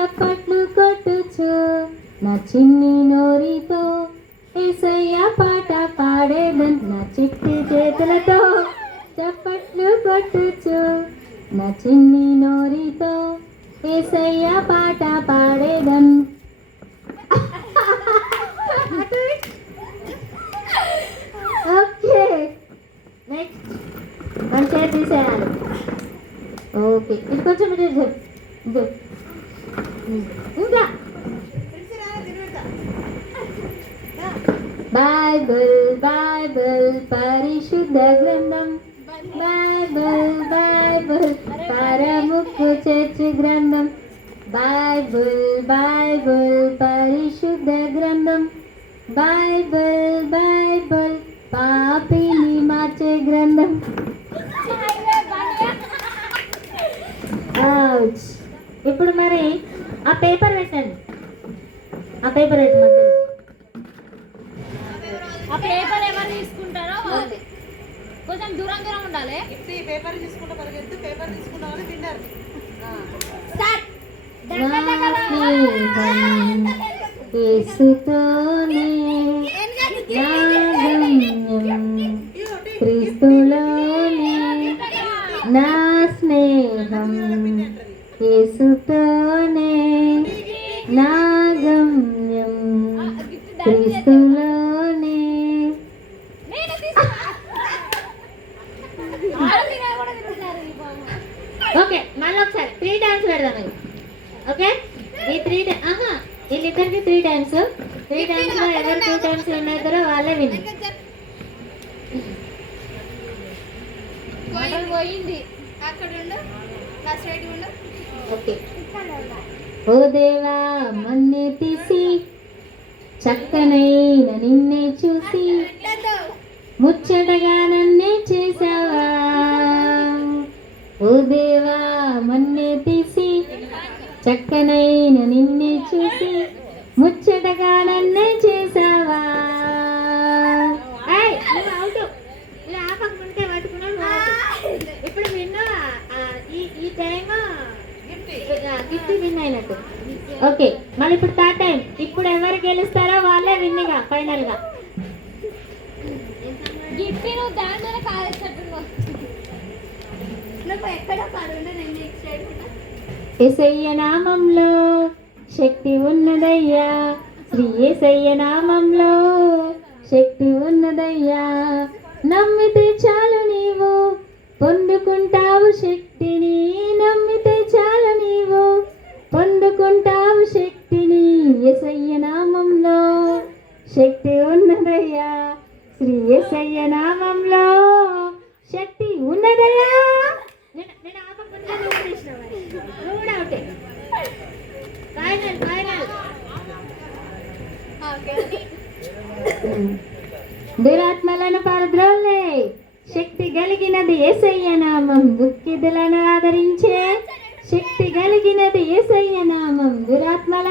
చప్పట్లు కొట్టుచు నా చిన్ని నోరితో ఏసయ్య పాట పాడేదన్ నా చిట్టి చేతులతో చప్పట్లు కొట్టుచు నా చిన్ని నోరితో ఏసయ్య పాట పాడేదన్. ఓకే నెక్స్ట్ మంచిగా తీసేయాలి. ఓకే ఇది కొంచెం మీరు చెప్పు. బైబిల్ బైబిల్ పరిశుద్ధ గ్రంథం బైబిల్ బైబిల్ పరముక్కు చేర్చు గ్రంథం బైబిల్ బైబిల్ పరిశుద్ధ గ్రంథం బైబిల్ బైబిల్ పాపిని మార్చే గ్రంథం. ఇప్పుడు మరి ఆ పేపర్ పెట్టండి. ఆ పేపర్ మధ్యలో ఆ పేపర్ ఎవరు తీసుకుంటారో వాళ్ళది కొంచెం దూరం దూరం ఉండాలి. ఇప్పుడు ఈ పేపర్ తీసుకుంటే పరిగెత్తు పేపర్ తీసుకున్న వాళ్ళు విన్నర్. క్రీస్తులోనే నా స్నేహం యేసుతోనే నా గమ్యం క్రీస్తులోనే. ఓకే మళ్ళీ ఒకసారి. త్రీ టైమ్స్ పెడదాం ఇది ఓకే? ఈ త్రీ ఆహా వీళ్ళిద్దరికి త్రీ టైమ్స్ త్రీ టైమ్స్లో ఎవరు టూ టైమ్స్ విన్నారో వాళ్ళే విన్. పోయింది. అక్కడ ఉండు. ఉండు. ఓకే. ఓ దేవా మన్నే తీసి చక్కనైన నిన్నే చూసి ముచ్చటగా నన్నే చేసావా ఓ దేవా మన్నే తీసి చక్కనై నిన్నే చూసి ముచ్చటగా నన్నే చేసావా ఏయ్, నువ్వు out. ఇలా ఆపకుంటే పట్టుకున్నావు నువ్వు out. ఇప్పుడు విన్నా ఈ ఈ టైం గిఫ్ట్ విన్ అయినట్టు. ఓకే మళ్ళీ ఇప్పుడు థర్డ్ టైం ఇప్పుడు ఎవరు గెలుస్తారో వాళ్ళే విన్నిగా ఫైనల్గా. ఎసయ్య నామంలో శక్తి ఉన్నదయ్యా. శ్రీ ఏసయ్య నామంలో శక్తి ఉన్నదయ్యా. నమ్మితే చాలు. నువ్వు కూడా అవుటే. Final final. దురాత్మలను పరద్రోల్లే శక్తి కలిగినది ఏసయ్య నామం. దుఃఖితులను ఆదరించే. శక్తి కలిగినది ఏసయ్య నామం. పరద్రోల్లే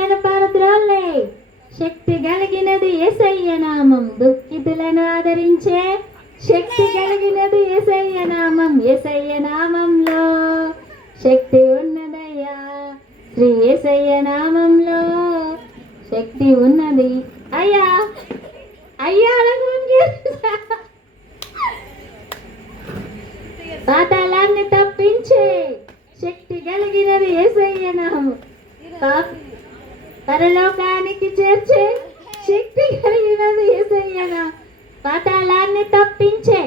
శక్తి కలిగినది ఎసయ్య నామం. దుఃఖితులను ఆదరించే శక్తి కలిగినది ఎసయ్య నామం. ఎసయ్య నామంలో శక్తి ఉన్నదయ్యా. శ్రీ ఎసయ్య నామంలో శక్తి ఉన్నది. అయ్యా అయ్యా అలాగే పాతాళాన్ని తప్పించే శక్తి కలిగినది ఏసయ్య నామం. పరలోకానికి చేర్చే శక్తి కలిగినది ఏసయ్య పాతాళాన్ని తప్పించే.